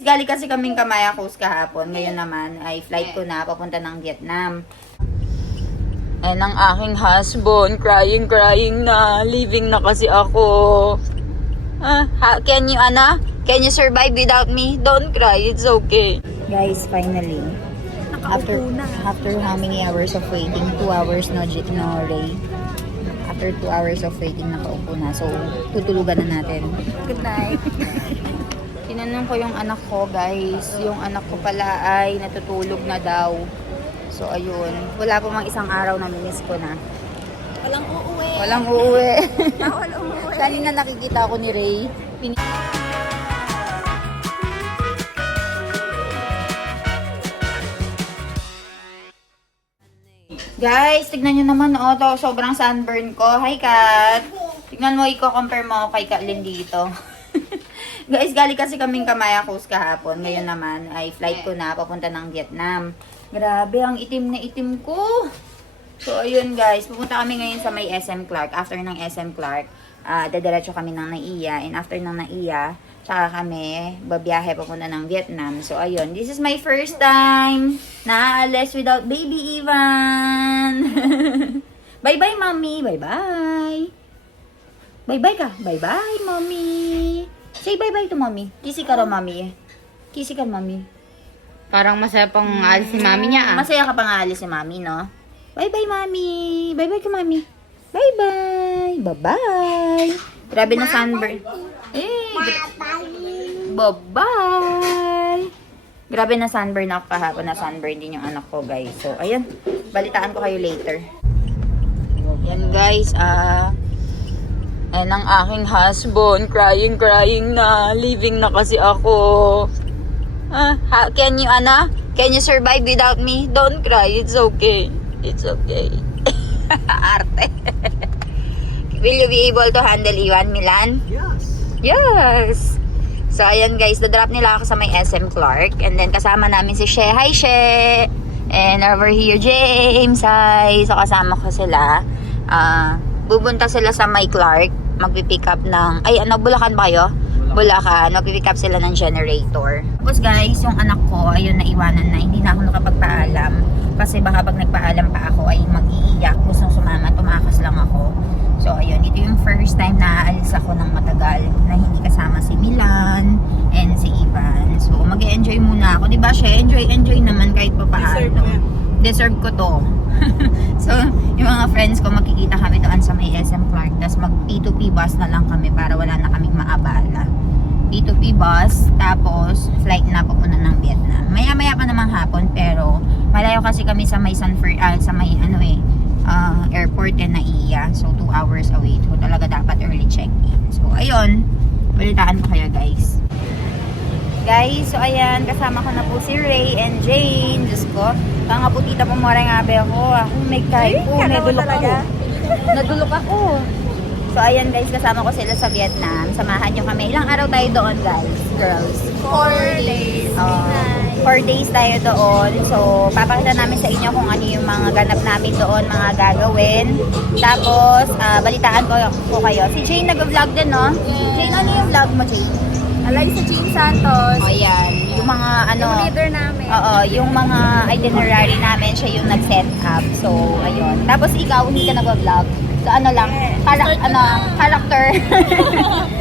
Galing kasi kaming Kamaya Coast kahapon. Ngayon naman ay flight ko na papunta ng Vietnam. And ang aking husband, crying na. Leaving na kasi ako. Can you survive without me? Don't cry, it's okay. Guys, finally. After how many hours of waiting? 2 hours no Ray. After 2 hours of waiting, nakaupo na. So, tutulugan na natin. Good night. Tinanong ko yung anak ko, guys. Yung anak ko pala ay natutulog na daw. So, ayun. Wala po mang isang araw na miss ko na. Walang uuwi. Walang uuwi. Bawal umuwi. Kanina nakikita ako ni Ray. Guys, tignan nyo naman, oh, to, sobrang sunburn ko. Hi, Kat. Tignan mo, i-compare mo ako kay Katlyn dito. Guys, galing kasi kaming Kamaya Coast kahapon. Ngayon naman ay flight ko na papunta ng Vietnam. Grabe, ang itim na itim ko. So, ayun guys, pupunta kami ngayon sa may SM Clark. After ng SM Clark, dadiretso kami ng Naiya. And after ng Naiya, tsaka kami babiyahe papunta ng Vietnam. So, ayun, this is my first time na aalis without baby Ivan. Bye-bye, mommy. Bye-bye. Bye-bye ka. Bye-bye, mommy. Say bye-bye to mommy. Kisi ka raw, mommy. Kisi ka, mommy. Parang masaya pang alis si mami niya Masaya ka pang aalis si mommy, no? Bye-bye, mommy. Bye-bye ka, mommy. Bye-bye. Bye-bye. Grabe na sunburn. Bye-bye. Grabe na sunburn ako kahapon. Na sunburn din yung anak ko, guys. So, ayun. Balitaan ko kayo later. Yan, guys. And ang aking husband, crying na. Leaving na kasi ako. Can you survive without me? Don't cry, it's okay. It's okay. Arte. Will you be able to handle Iwan, Milan? Yes. So, ayan guys, dadrop nila ako sa may SM Clark. And then, kasama namin si She. Hi, She! And over here, James. Hi! So, kasama ko sila. Bubunta sila sa may Clark. Magpipick up ng... Bulacan ba kayo? Bulacan. Magpipick up sila ng generator. Tapos guys, yung anak ko, ayun, naiwanan na. Hindi na ako nakapagpaalam. Kasi baka pag nagpaalam pa ako ay mag-iiyak. Gustong sumama, tumakas lang ako. So, ayun, ito yung first time na aalis ako ng matagal na hindi kasama si Milan and si Ivan. So, mag-enjoy muna ako. Diba siya? Enjoy naman kahit pa paano. Deserve ko to. So, yung mga friends ko, makikita kami doon sa may SM Clark. Tapos mag P2P bus na lang kami para wala na kaming maabala. P2P bus, tapos flight na papunta ng Vietnam. Maya-maya pa namang hapon, pero malayo kasi kami sa may airport na Naiya. So, 2 hours away. So, talaga dapat early check-in. So, ayun. Balitaan ko kayo, guys. Guys, so ayan, kasama ko na po si Ray and Jane. Diyos ko, nga po tita po mara nga be ako. Ako may type po, nadulok ako. Nadulok ako. So ayan guys, kasama ko sila sa Vietnam. Samahan nyo kami. Ilang araw tayo doon guys, girls? 4 days. 4 days tayo doon. So, papakita namin sa inyo kung ano yung mga ganap namin doon, mga gagawin. Tapos, balitaan ko kayo. Si Jane nag-vlog din, no? Jane, ano yung vlog mo, Jane? Sa Jane Santos. Ayan, yung mga Yung leader namin. Oo, yung mga itinerary namin, siya yung nag-set up. So, ayun. Tapos ikaw, hindi ka nag-vlog. So, ano lang, character.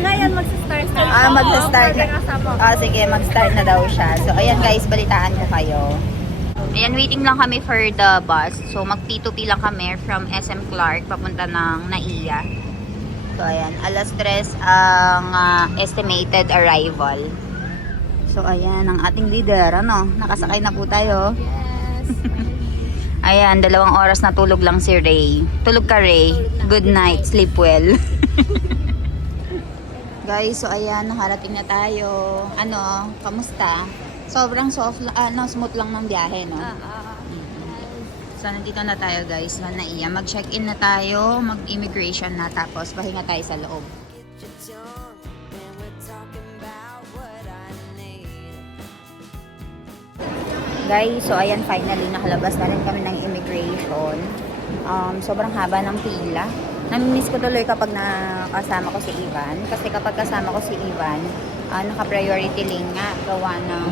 Ngayon, mag-start na. Mag-start na. Sige, mag-start na daw siya. So, ayan guys, balitaan ko kayo. Ayan, waiting lang kami for the bus. So, mag-P2P lang kami from SM Clark, papunta ng Naiya. So, ayan, alas 3 ang estimated arrival. So, ayan, ang ating leader, nakasakay na po tayo. Yes. Ayan, 2 oras na tulog lang si Ray. Tulog ka, Ray. Good night, sleep well. Guys, so ayan, nakarating na tayo. Kamusta? Sobrang smooth lang ng biyahe, no? So, nandito na tayo guys, sa Naiya. Mag-check-in na tayo, mag-immigration na, tapos pahinga tayo sa loob. Guys, so ayan, finally nakalabas na rin kami ng immigration. Sobrang haba ng pila. Namimiss ko tuloy kapag nakasama ko si Ivan. Kasi kapag kasama ko si Ivan, naka-priority lane nga. Gawa ng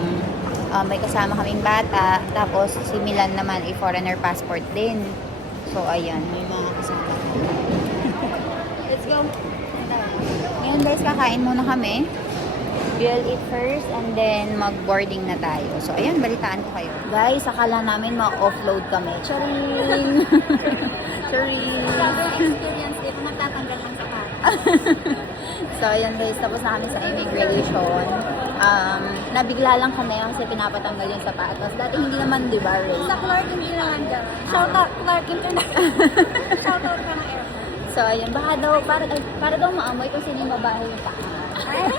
may kasama kaming bata. Tapos si Milan naman ay foreigner passport din. So, ayan. May mga kasama. Let's go. Ngayon guys, kakain muna kami. We'll eat first and then mag-boarding na tayo. So, ayan, balitaan ko kayo. Guys, akala namin ma-offload kami. Charing! Charing! Experience dito, magtatanggal ng sapat. So, ayan guys, tapos na kami sa immigration. Nabigla lang kami kasi pinapatanggal yung sapatos. Dati hindi naman, di ba, Ray? Sa Clark International. Shout out Clark International. Shout out ka ng airport. So, ayun, baka daw, para daw maamoy kung sino yung babae yung paa. Ay,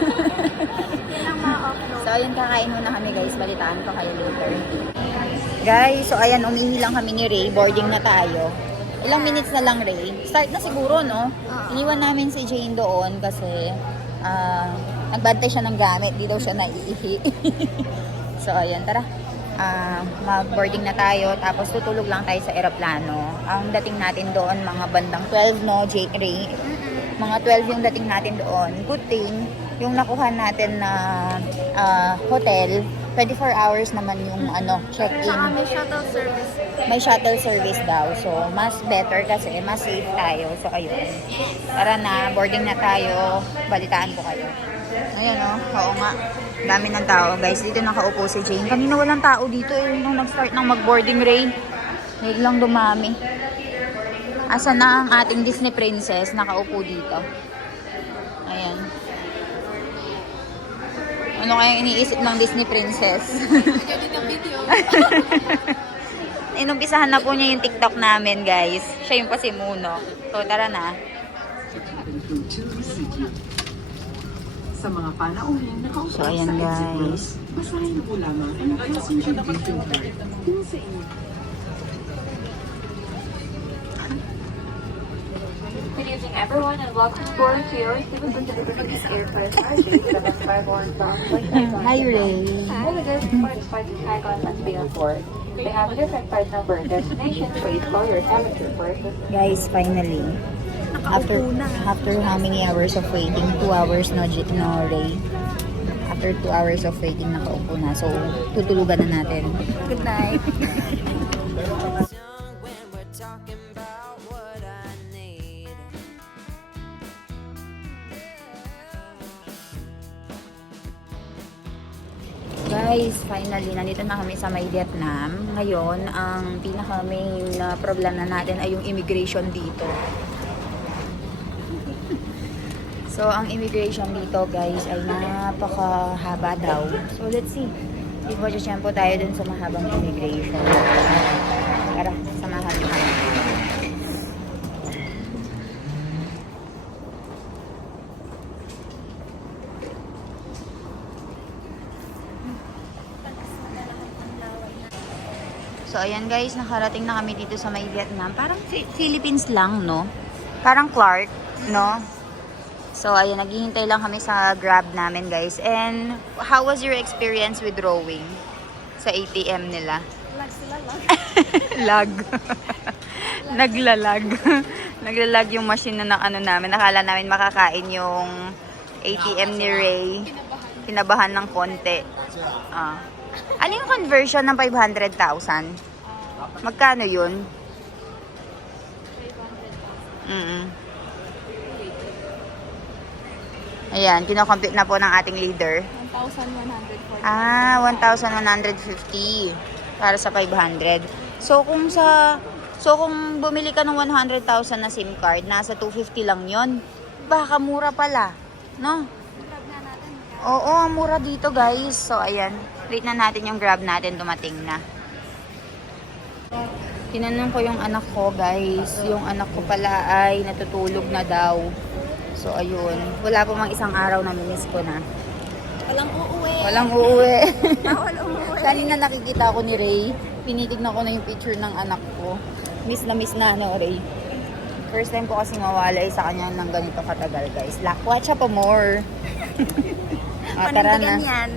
yun ang mga offload. So, ayun, kakain muna kami guys. Balitaan ko kayo later. Guys, so ayan, umihi lang kami ni Ray. Boarding na tayo. Ilang minutes na lang, Ray. Start na siguro, no? Iniwan namin si Jane doon kasi nagbantay siya ng gamit. Di daw siya naiihi. So, ayan, tara. Mag-boarding na tayo. Tapos tutulog lang tayo sa eroplano. Ang dating natin doon, mga bandang 12, no, Jake Ray? Mga 12 yung dating natin doon. Good thing, yung nakuha natin na hotel, 24 hours naman yung check-in. Saka may shuttle service. May shuttle service daw. So, mas better kasi mas safe tayo. So, ayun. Tara na, boarding na tayo. Balitaan ko kayo. Ayan o, oo nga. Dami ng tao. Guys, dito nakaupo si Jane. Kanina walang tao dito nung nag-start ng mag-boarding rain. Biglang dumami. Asa na ang ating Disney princess? Nakaupo dito. Ayan. Ano kaya iniisip ng Disney princess? Inumpisahan na po niya yung TikTok namin, guys. Siya yung pasimuno. So, tara na. Sa mga panauhin na So, ayan, guys. basahin po lamang ang passenger greeting card kung sa inyo. Good evening, everyone, and welcome aboard to your Cebu Pacific Aircraft RJ751 bound flight Saigon. Hi, Ray. All the guests departing Saigon must be on board. They have a different flight number and destination. Please call your cabin crew for assistance. Guys, finally. After how many hours of waiting? 2 hours, no, Ray? After 2 hours of waiting, nakaupo na. So, tutulugan na natin. Good night. Guys, finally, nandito na kami sa may Vietnam. Ngayon, ang pinaka-main na problema natin ay yung immigration dito. So, ang immigration dito, guys, ay napakahaba daw. So, let's see. Ipo-tiyempo tayo dun sa mahabang immigration. Tara, samahan mo kami. So, ayan guys, nakarating na kami dito sa may Vietnam. Parang Philippines lang, no? Parang Clark, no? So, ayan, naghihintay lang kami sa Grab namin, guys. And, how was your experience with rowing? Sa ATM nila? Lag sila lang. Lag. Naglalag. Naglalag yung machine na namin. Nakala namin makakain yung ATM ni Ray. Kinabahan ng konti. Ano yung conversion ng 500,000? Magkano yun? 500,000. Ayan, kinocompute na po ng ating leader. 1,140. 1,150 para sa 500. So kung bumili ka ng 100,000 na SIM card, nasa 250 lang 'yon. Baka mura pala, no? Grab na natin. Oo, ang mura dito, guys. So ayan, wait na natin yung Grab natin dumating na. Tinanong ko yung anak ko, guys. Yung anak ko pala ay natutulog na daw. So ayun, wala pa mang isang araw na miss ko na. Walang uuwi. Walang uuwi. Bawal umuwi. Kanina nakikita ko ni Ray. Pinitignan ko na yung picture ng anak ko. Miss na, no, Ray? First time ko kasi mawala sa kanya ng ganito katagal, guys. Watch pa more. Tara na. Yan.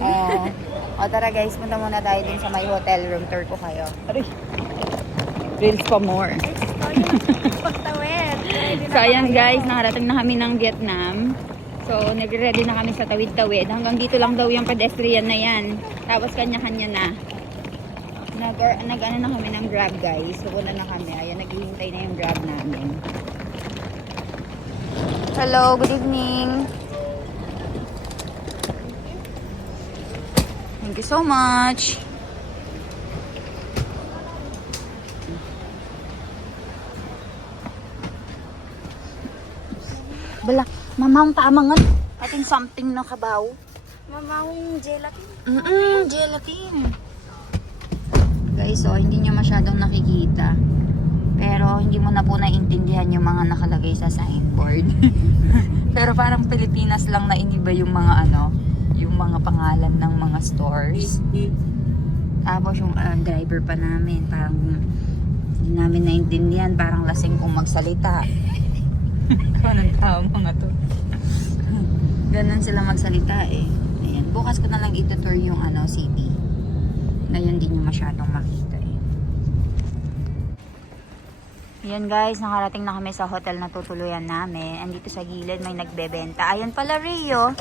Tara, guys. Punta muna tayo din sa my hotel room. Tour ko kayo. Aray. Reels pa more. Pagtawid. So, ayan, guys. Nakarating na kami ng Vietnam. So, So, nagre-ready na kami sa tawid-tawid. Hanggang dito lang daw yung pedestrian na yan. Tapos kanya-kanya na. Nag-ano na kami ng Grab, guys. Pupunta na kami. Ayan, naghihintay na yung Grab namin. Hello, good evening. Thank you so much. Bala, mamang tamangan. Ating something na kabaw. Mamawing gelatin. Gelatin. Guys, so hindi nyo masyadong nakikita. Pero hindi mo na po naintindihan yung mga nakalagay sa signboard. Pero parang Pilipinas lang na iniba yung mga yung mga pangalan ng mga stores. Tapos yung driver pa namin, parang hindi namin naintindihan, parang lasing kung magsalita. Anong tao mga to? Ganun sila magsalita eh. Ayan. Bukas ko na lang itutour yung city. Ngayon din yung masyadong makita eh. Ayan guys, nakarating na kami sa hotel na tutuluyan namin. Andito sa gilid may nagbebenta. Ayan pala Rio.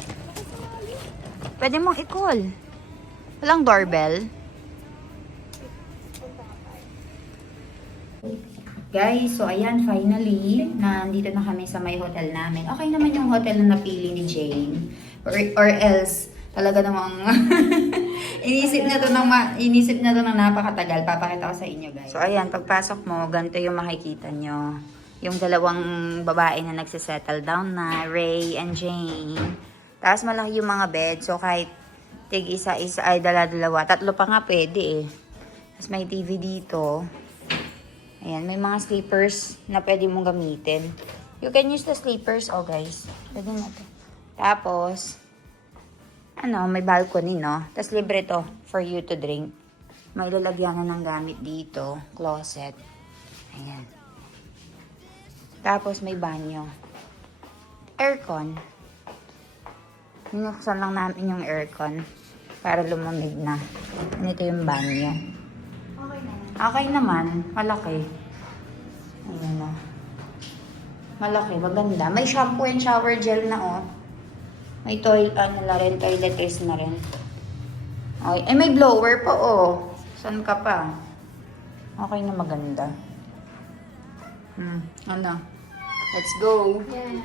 Pwede mong i-call. Walang doorbell. Guys, so ayan, finally, nandito na kami sa may hotel namin. Okay naman yung hotel na napili ni Jane. Or else, talaga namang inisip na to ng napakatagal. Papakita ko sa inyo, guys. So ayan, pagpasok mo, ganito yung makikita nyo. Yung dalawang babae na nagsisettle down na, Ray and Jane. Tapos malaki yung mga bed. So kahit tig isa-isa ay dala-dalawa. Tatlo pa nga pwede eh. Tapos may TV dito. Ayan, may mga sleepers na pwede mong gamitin. You can use the sleepers, guys. Pwede na to. Tapos, may balcony, no? Tapos libre to for you to drink. May lalagyan na ng gamit dito. Closet. Ayan. Tapos may banyo. Aircon. Minuksan lang namin yung aircon para lumamig na. Ito yung banyo. Okay naman. Malaki. Ayan o. Malaki. Maganda. May shampoo and shower gel na May toiletries na rin. Okay. May blower pa Saan ka pa? Okay na maganda. Let's go. Yeah.